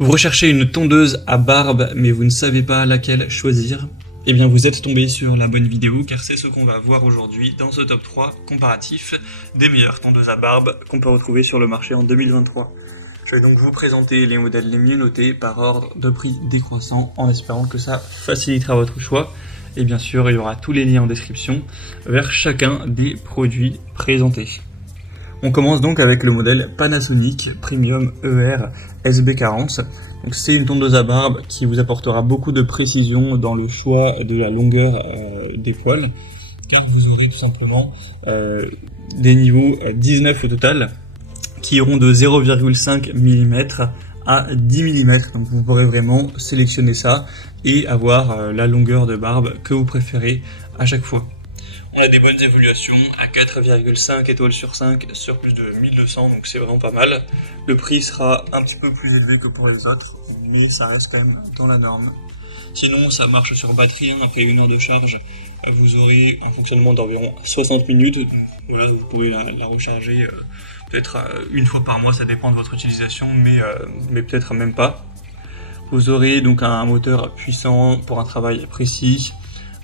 Vous recherchez une tondeuse à barbe, mais vous ne savez pas laquelle choisir? Eh bien, vous êtes tombé sur la bonne vidéo, car c'est ce qu'on va voir aujourd'hui dans ce top 3 comparatif des meilleures tondeuses à barbe qu'on peut retrouver sur le marché en 2023. Je vais donc vous présenter les modèles les mieux notés par ordre de prix décroissant, en espérant que ça facilitera votre choix. Et bien sûr, il y aura tous les liens en description vers chacun des produits présentés. On commence donc avec le modèle Panasonic Premium ER SB40. Donc c'est une tondeuse à barbe qui vous apportera beaucoup de précision dans le choix de la longueur des poils, car vous aurez tout simplement des niveaux 19 au total qui iront de 0,5 mm à 10 mm. Donc vous pourrez vraiment sélectionner ça et avoir la longueur de barbe que vous préférez à chaque fois. On a des bonnes évaluations à 4,5 étoiles sur 5 sur plus de 1200, donc c'est vraiment pas mal. Le prix sera un petit peu plus élevé que pour les autres, mais ça reste quand même dans la norme. Sinon, ça marche sur batterie, après 1 heure de charge, vous aurez un fonctionnement d'environ 60 minutes. Vous pouvez la recharger peut-être une fois par mois, ça dépend de votre utilisation, mais peut-être même pas. Vous aurez donc un moteur puissant pour un travail précis,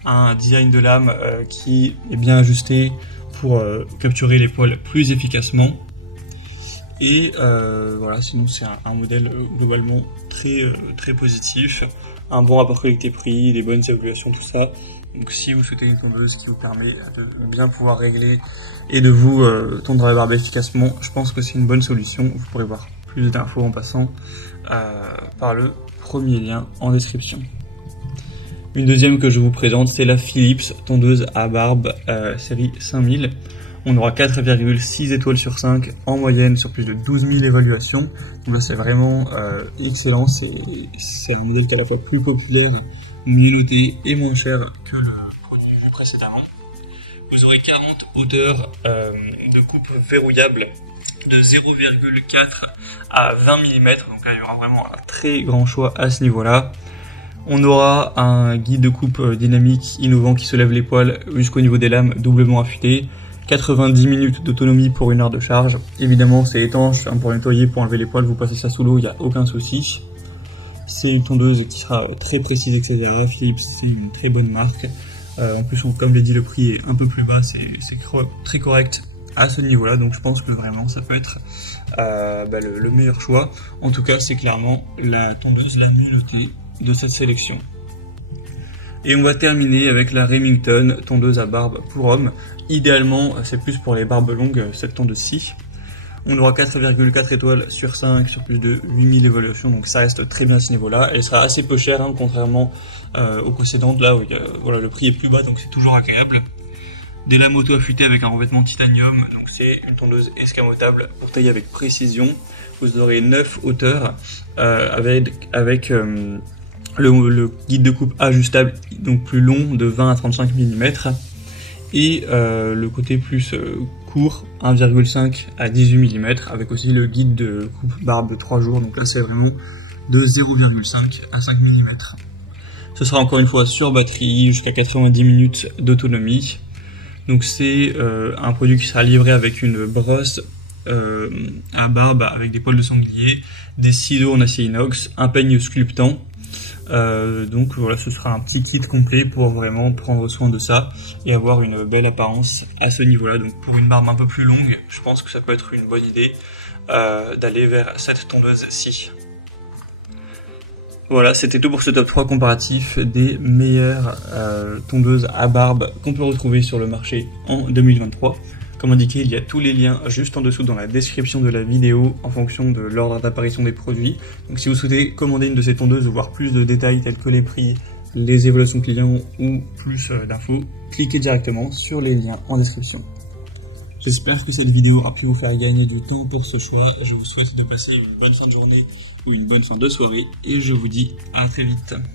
un design de lame qui est bien ajusté pour capturer les poils plus efficacement. Et voilà, sinon c'est un modèle globalement très positif, un bon rapport qualité-prix, des bonnes évaluations, tout ça. Donc si vous souhaitez une tondeuse qui vous permet de bien pouvoir régler et de vous tondre la barbe efficacement, je pense que c'est une bonne solution. Vous pourrez voir plus d'infos en passant par le premier lien en description. Une deuxième que je vous présente, c'est la Philips tondeuse à barbe série 5000. On aura 4,6 étoiles sur 5 en moyenne sur plus de 12 000 évaluations. Donc là c'est vraiment excellent, c'est un modèle qui est à la fois plus populaire, mieux noté et moins cher que le produit précédemment. Vous aurez 40 hauteurs de coupe verrouillable de 0,4 à 20 mm. Donc là il y aura vraiment un très grand choix à ce niveau-là. On aura un guide de coupe dynamique innovant qui se lève les poils jusqu'au niveau des lames doublement affûtées. 90 minutes d'autonomie pour 1 heure de charge. Évidemment c'est étanche, pour nettoyer, pour enlever les poils, vous passez ça sous l'eau, il n'y a aucun souci. C'est une tondeuse qui sera très précise, etc. Philips c'est une très bonne marque. En plus comme j'ai dit, le prix est un peu plus bas, c'est très correct à ce niveau-là, donc je pense que vraiment ça peut être le meilleur choix. En tout cas c'est clairement la tondeuse la mieux notée de cette sélection. Et on va terminer avec la Remington tondeuse à barbe pour hommes. Idéalement, c'est plus pour les barbes longues, cette tondeuse-ci. On aura 4,4 étoiles sur 5 sur plus de 8000 évaluations, donc ça reste très bien à ce niveau-là. Elle sera assez peu chère, contrairement aux précédentes, là où le prix est plus bas, donc c'est toujours agréable. Des lames auto-affûtées avec un revêtement titanium, donc c'est une tondeuse escamotable pour tailler avec précision. Vous aurez 9 hauteurs avec le guide de coupe ajustable, donc plus long, de 20 à 35 mm, et le côté plus court, 1,5 à 18 mm, avec aussi le guide de coupe barbe de 3 jours, donc là c'est vraiment de 0,5 à 5 mm. Ce sera encore une fois sur batterie, jusqu'à 90 minutes d'autonomie. Donc c'est un produit qui sera livré avec une brosse à barbe avec des poils de sanglier, des ciseaux en acier inox, un peigne sculptant. Donc voilà, ce sera un petit kit complet pour vraiment prendre soin de ça et avoir une belle apparence à ce niveau-là. Donc pour une barbe un peu plus longue, je pense que ça peut être une bonne idée d'aller vers cette tondeuse-ci. Voilà, c'était tout pour ce top 3 comparatif des meilleures tondeuses à barbe qu'on peut retrouver sur le marché en 2023. Comme indiqué, il y a tous les liens juste en dessous dans la description de la vidéo en fonction de l'ordre d'apparition des produits. Donc si vous souhaitez commander une de ces tondeuses ou voir plus de détails tels que les prix, les évaluations clients ou plus d'infos, cliquez directement sur les liens en description. J'espère que cette vidéo a pu vous faire gagner du temps pour ce choix. Je vous souhaite de passer une bonne fin de journée ou une bonne fin de soirée et je vous dis à très vite.